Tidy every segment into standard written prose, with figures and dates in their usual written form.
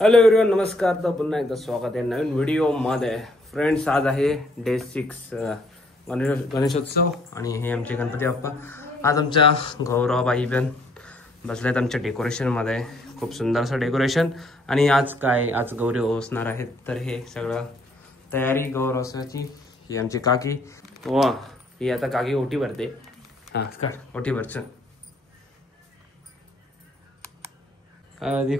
Hello everyone, नमस्कार. तर पुन्हा एकदा स्वागत आहे नवीन व्हिडिओमध्ये. फ्रेंड्स, आज आहे डे 6 गणेशोत्सव आणि हे आमचे गणपती बाप्पा. आज आमच्या गौरवबाई पण बसल्यात आमच्या डेकोरेशनमध्ये. खूप सुंदर असं डेकोरेशन. आणि आज गौरी ओसणार आहेत, तर हे सगळं तयारी गौरवसाची. ही आमची काकी, वा ही आता काकी ओटी भरते. हां काढ ओटी भरचं.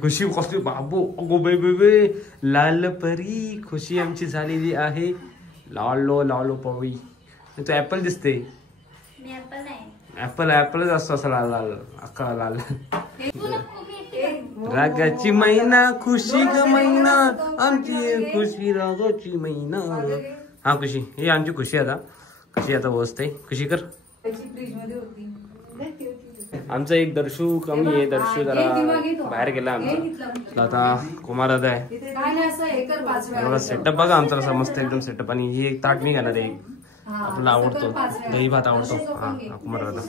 खुशी कसली बाबू, अगो बेबे लाल परी खुशी आमची झालेली आहे. लालो लालो पवी. तो ऍपल दिसते. ऍपलच असतो असा लाल लाल अख्खा लाल. रागाची मैना खुशी ग मैना आमची खुशी रागाची मैना. हा खुशी, ही आमची खुशी. आता खुशी आता बसते. खुशी कर. आमचा एक दर्शू कमी आहे. दर्शू जरा बाहेर गेला आमचा. आता कुमार दादा आहे. सेटअप बघा आमचा कसा मस्त एकदम सेटअप. आणि ही एक ताट मी घेणार आहे. आपला आवडतो दही भात आवडतो. हा कुमार दादा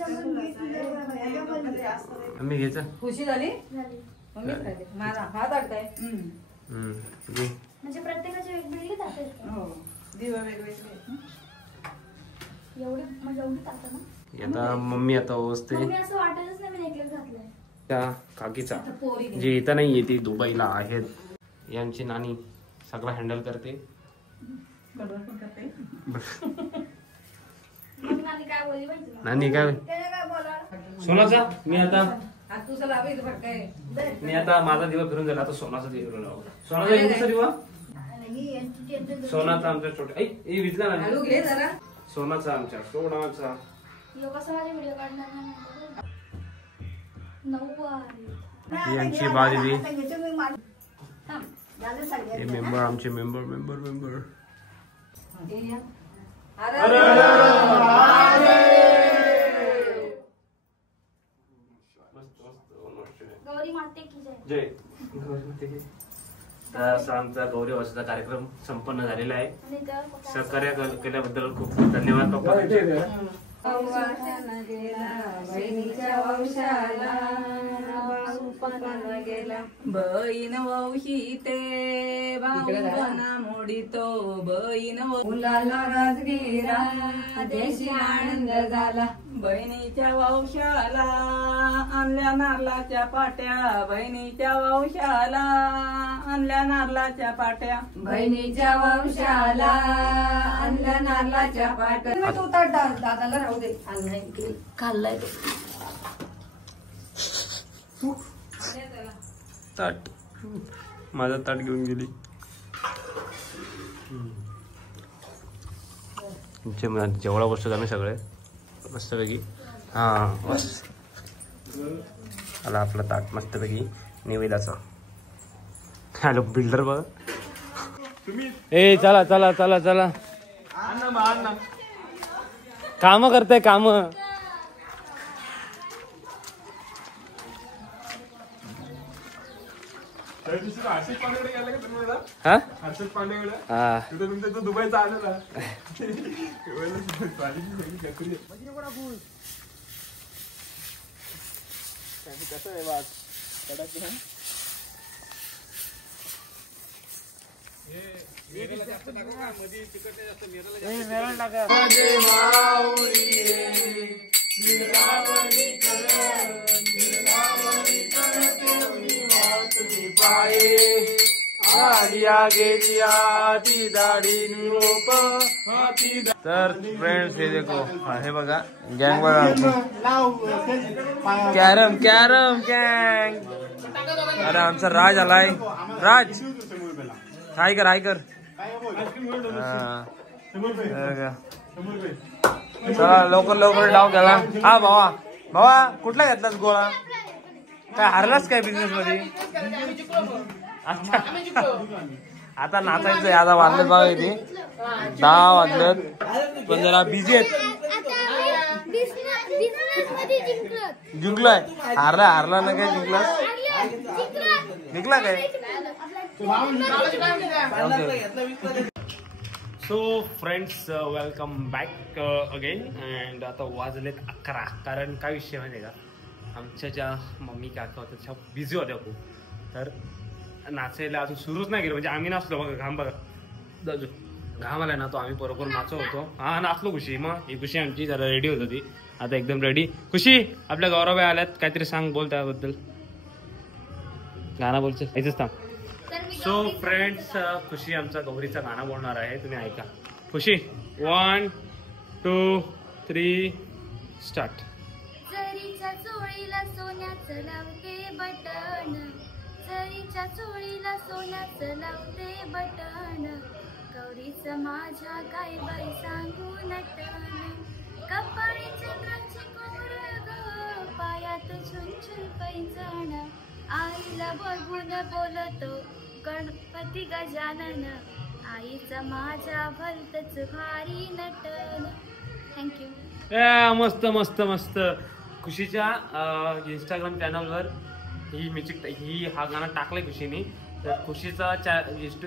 आम्ही घ्यायचं. खुशी झाली. म्हणजे प्रत्येकाची वेगवेगळी ताट आहेत. दिवा वेगवेगळे एवढी म्हणजे एवढी ताट ना. आता मम्मी आता बसते. असं वाटतच नाही मी नेकलेस घातलाय. त्या काकीचा जे इथं नाही येते दुबईला आहेत. यांची नानी सगळं हँडल करते. नानी काय सोनाचा. मी आता माझा दिवा फिरून झाला. आता सोनाचा दिवा फिरून लावला. सोनाचा दिवसा दिवा सोनाचा आमच्या छोट्या विजला ना. सोनाचा आमच्या सोनाचा. यांची बाजली मेंबर आमचे मेंबर. जय. आमचा गौरी वर्षाचा कार्यक्रम संपन्न झालेला आहे. सहकार्य केल्याबद्दल खूप धन्यवाद पप्पा. बहिणीच्या वंशाला गेला बहीण वंशी ते बाहुना मोडितो. बहीण मुलाला राजगिरा देशी आनंद झाला. बहिणीच्या वंशाला आणल्या नारळाच्या पाट्या. बहिणीच्या वंशाला आणल्या नारळाच्या पाट्या. बहिणीच्या वंशाला आणल्या नारळाच्या पाट्या. तू तर दादाला राहू दे. खाल्लाय ताट. माझा ताट घेऊन गेली. जेवढा गोष्ट आम्ही सगळे मस्तपैकी. हा बस आला आपला ताट मस्तपैकी निवेदाचा. हॅलो बिल्डर बघा. ए चला चला चला चला. काम करताय काम. हर्षद पांडेकडे गेला का तुम्ही? हर्षद पांडेकडे तुमच्या तो दुबईचा आलेला. कसं आहे बात कडक तर फ्रेंड्स हे देखो हे बघा गँग बघा. कॅरम गँग. अरे आमचा राज आलाय. राज हाय कर चला लवकर डाव गेला. हा भावा कुठला घेतलास गोळा? काय हारलास काय बिझनेस मध्ये? आता नाचायचं. आता वाजलेत बघा इथे 10 वाजलेत. पण जरा बिझी आहेत. जिंकलोय. हारला ना काय? जिंकला काय? So friends welcome back again. And आता वाजलेत 11. कारण काय विषय माहिती आहे का, आमच्या ज्या मम्मी काका होत्या त्या बिझी होत्या खूप. तर नाचायला अजून सुरूच नाही केलं, म्हणजे आम्ही नाचलो बघा. घाम बघा दाजू, घाम आलाय ना तो आम्ही बरोबर नाचो होतो. हा नाचलो खुशी. मग ही खुशी आमची जरा रेडी होत होती, आता एकदम रेडी. खुशी आपल्या गौरवबाई आल्यात, काहीतरी सांग, बोल त्याबद्दल. गाणं बोलचं इथेच थांब. सो फ्रेंड्स, खुशी आमचा गौरीचा गाणं बोलणार आहे, तुम्ही ऐका. खुशी 1 2 3 स्टार्ट. जरीच्या चोळीला सोन्याचं लावते बटन, जरीच्या चोळीला सोन्याचं लावते बटन, गौरीचं माझ्या काय बाई सांगू नटन, कपाळी चंद्राची कोर ग, पायात झुंझुल पैंजण, आईला बघून बोलतो गणपती गजानन, आईचा माझ्या भलतच भारी नटन. थँक्यू. मस्त मस्त मस्त. खुशीच्या इंस्टाग्राम चॅनलवर ही हा गाणं टाकलंय खुशीने. तर खुशीचा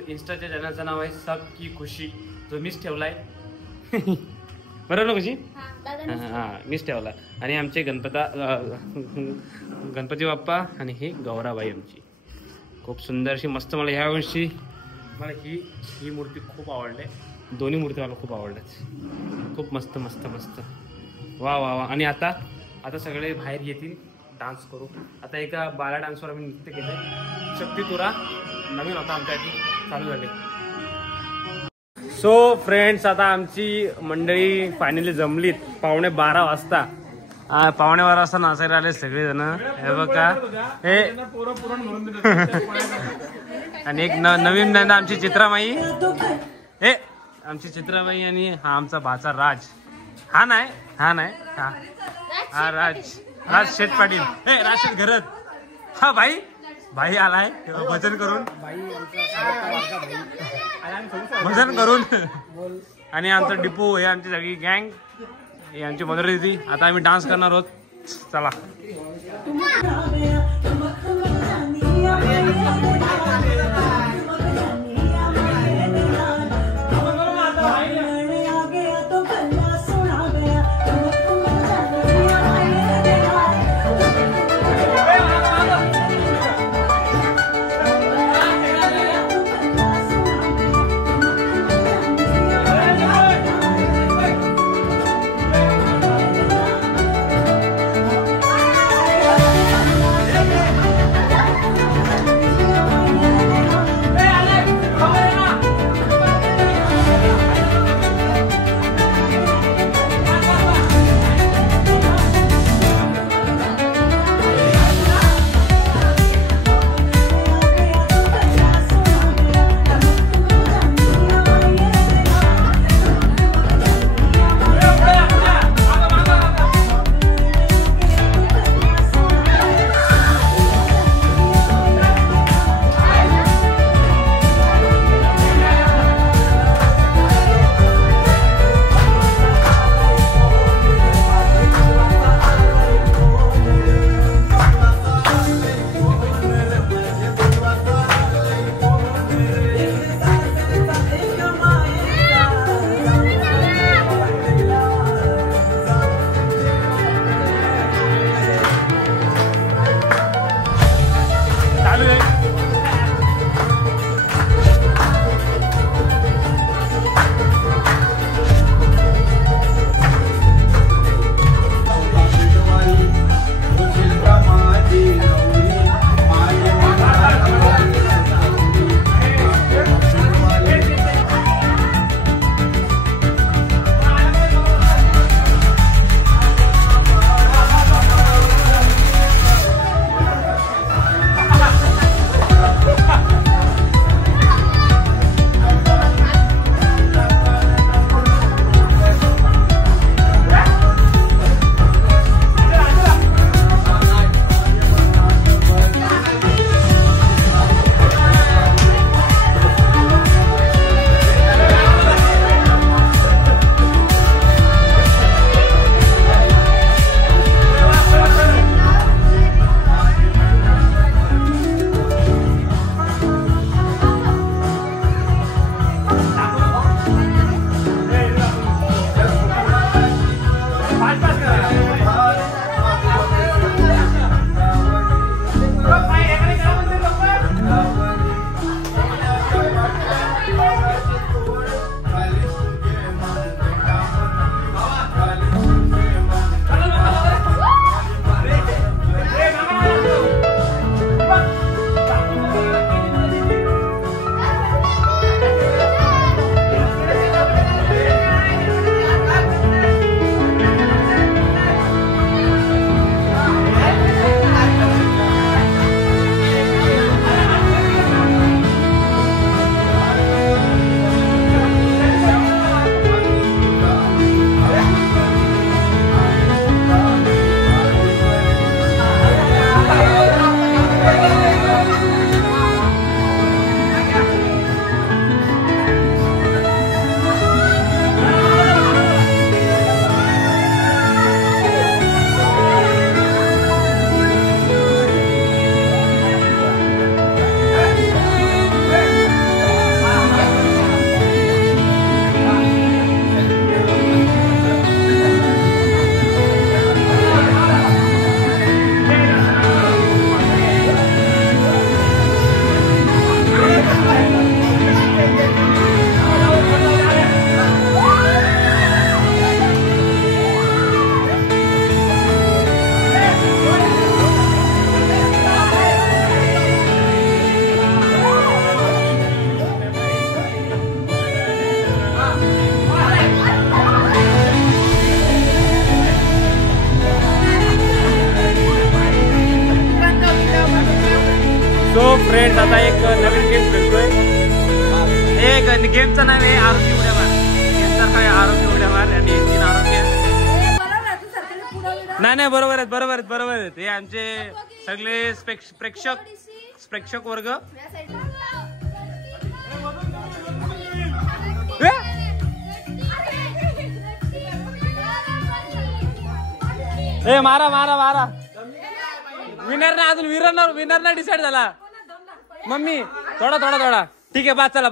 इंस्टाच्या चॅनलचं नाव आहे सब की खुशी, जो मीच ठेवलाय. बरोबर ना खुशी? हा मीच ठेवला. आणि आमचे गणपती बाप्पा आणि ही गौराबाई आमची खूप सुंदर अशी मस्त. मला ह्या वर्षी मला ही मूर्ती खूप आवडली. दोन्ही मूर्ती मला खूप आवडल्यात. खूप मस्त मस्त मस्त. वा वा वा. आणि आता सगळे बाहेर येतील, डान्स करू. आता एका बाला डान्सवर आम्ही नृत्य केलंय. शक्ती तुरा नवीन होता आमच्यासाठी, चालू झाले. सो फ्रेंड्स, आता आमची मंडळी फायनली जमलीत. 11:15 वाजता, 11:15 वाजता नाचायला आले सगळेजण. हे बघा हे आणि एक नवीन आमची चित्राबाई, हे आमची चित्राबाई आणि हा आमचा भाचा राज. हा राज शेठ पाटील. हे राज शेठ घरात. हा भाई आलाय भजन करून. आणि आमचा डिपो, हे आमची सगळी गँग, हे आमची मदर दिदी. आता आम्ही डान्स करणार आहोत. चला. गेमचं नाव आहे आरोग्य उड्या मार. गेमचं नाव आहे आरोग्य उड्या मार आणि 3 आरोग्य. नाही बरोबर आहेत. हे आमचे सगळे प्रेक्षक वर्ग. ए मारा विनर ना अजून विनर ना डिसाइड झाला. मम्मी थोडा ठीक आहे बस. चला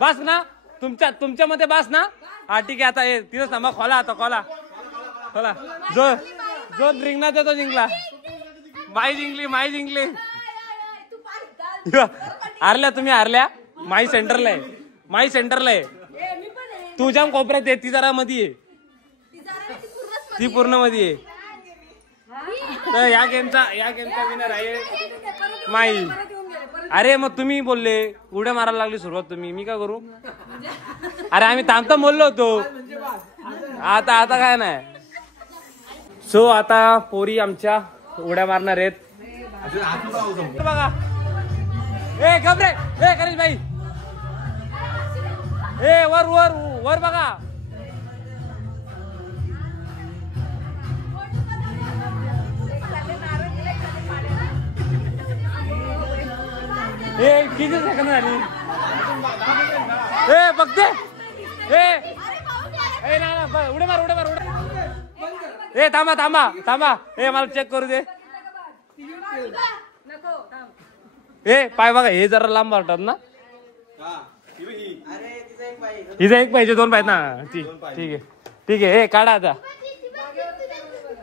बस ना तुमच्या मध्ये बस ना. हा ठीक आहे. आता तिथंच ना मग खोला जो रिंगणात तो जिंकला. माई जिंकली. हारल्या तुम्ही माई सेंटरला आहे. तुझ्या कोपऱ्यात आहे ती जरा मध्ये आहे. ती पूर्ण मध्ये आहे. तर या गेमचा विनर आहे माई. अरे मग तुम्ही बोलले उड्या मारायला लागली सुरुवात तुम्ही. मी काय करू. अरे आम्ही थांबता बोललो होतो. आता काय नाही. सो आता पोरी आमच्या उड्या मारणार आहेत बघा. ए घबरे गणेश भाई. ए वर बघा. किती सेकंद झाली. बघते. उड्या मार. थांबा. मला चेक करू दे. पाय बघा हे जरा लांब वाटतात ना. हिचा एक पाहिजे 2 पाहिजे ना. ठीक आहे. काढा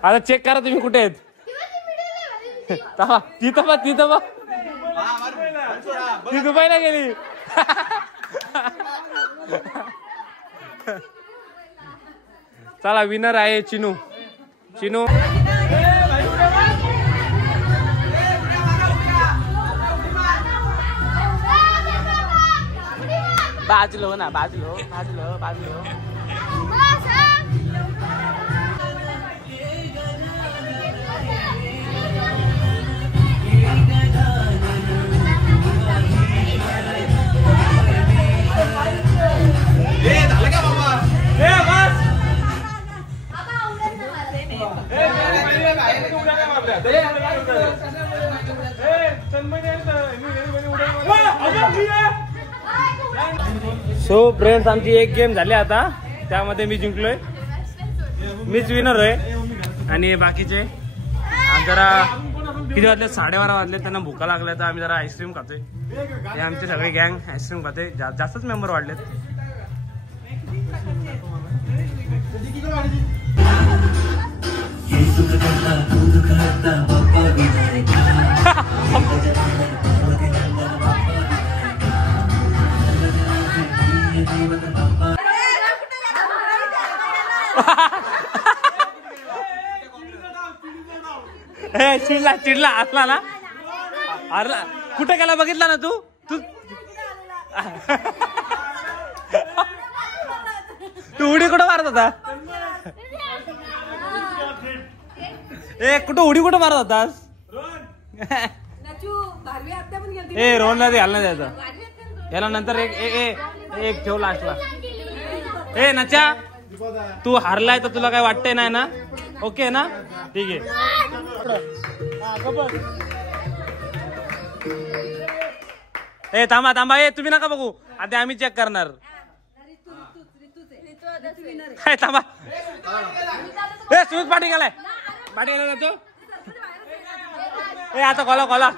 आता चेक करा तुम्ही कुठे आहेत. तिथं बघ. ती दुबईला गेली. चला विनर आहे चिनू. बाजलो. सो फ्रेंड्स आमची एक गेम झाली आता. त्यामध्ये मी जिंकलोय. मीच विनर आहे. आणि बाकीचे जरा किती वाजले 12:30 वाजले. त्यांना भूका लागल्या तर आम्ही जरा आईस्क्रीम खातोय. हे आमचे सगळे गँग आईस्क्रीम खातोय. जास्तच मेंबर वाढलेत. चिडला असला ना. अरे कुठे गेला बघितला ना तू. उडी कुठं मारत होता. कुठं उडी कुठं मारत होतास. रोहनला ते घालण्यात यायचं. याला नंतर एक ठेव लास्टला. नचा तू हारलाय तर तुला काय वाटतंय नाही ना. ओके ना. ठीक आहे. थांबा. तुम्ही नका बघू. आता आम्ही चेक करणार. थांबा. सुमित पाठी गेलाय तू. आता कॉला.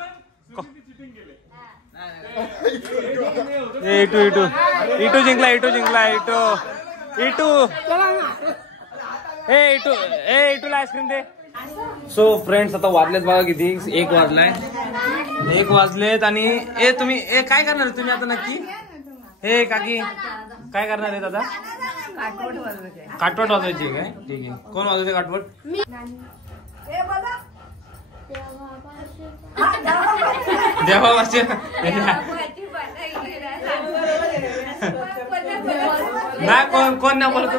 इटू जिंकला. इटूला आईस्क्रीम दे. सो फ्रेंड्स आता वाजलेत बघा किती. 1 वाजलेत आणि तुम्ही काय करणार तुम्ही आता नक्की. काकी काय करणार आहेत आता. काटवट वाजवायची काय. ठीक आहे. कोण वाजवते काटवट. देवाबाचे नाही कोण नाही बोलत.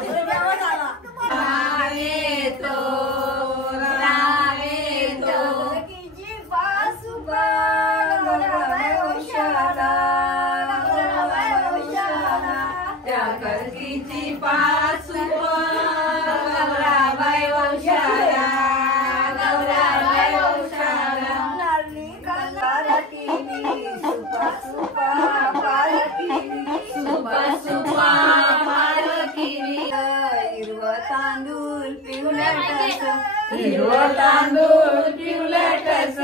हिरवं तांदूळ पिवलं टस,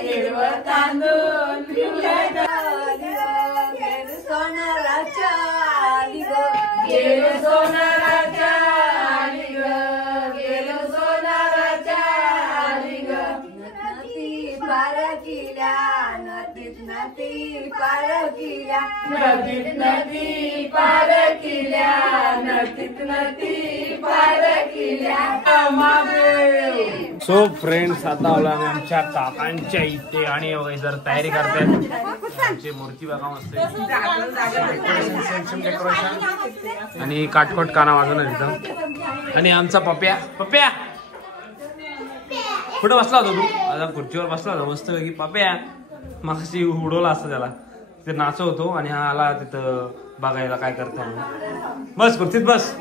हिरवं तांदूळ पिवलं टस. गेलं सोनाराच्या आली ग, गेलं सोनाराच्या आली ग, गेलं सोनाराच्या आली ग. नदी पार केल्या, नदीत नदी पार केल्या, नदीत नदी पार केल्या, नदीत नदी पार केल्या. महादेव. सो फ्रेंड्स आता आलो आम्ही आमच्या काकांच्या इथे आणि जर तयारी करतात आमची मूर्ती बघा मस्त डेकोरेशन आणि काटकोट काना वाजवणार एकदम. आणि आमचा पप्या पप्या कुठं बसला होता तू? आता खुर्चीवर बसला होता मस्त पैकी. पप्या मागशी उडवला असतं त्याला, ते नाचवतो आणि हा आला तिथं बघायला काय करता. बस खुर्चीत बस.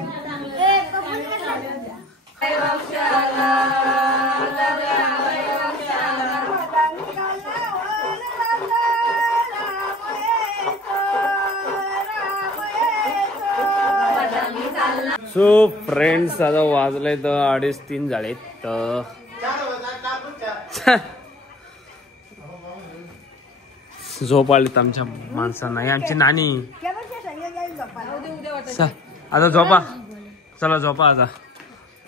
सो फ्रेंड्स आता वाजले तर 2:30 झालेत. तर झोप आलीत आमच्या माणसांना. ही आमची नानी. आता झोपा, चला झोपा आता.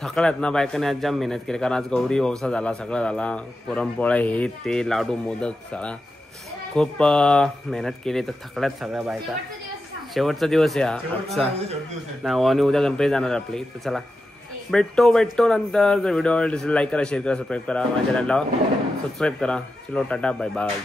थकल्यात ना बायकाने आज जाम मेहनत केली कारण आज गौरी वौसा झाला, सगळं झाला, पुरणपोळ्या हे ते लाडू मोदक सगळा खूप मेहनत केली. तर थकल्यात सगळ्या बायका. शेवटचा दिवस आहे हा आजचा ना, आणि उद्या गणपती जाणार आपली. तर चला भेटतो नंतर. जर व्हिडिओ आवडला लाईक करा, शेअर करा, सबस्क्राईब करा, माझ्या चॅनलला सबस्क्राईब करा. चलो टाटा बाय बाय.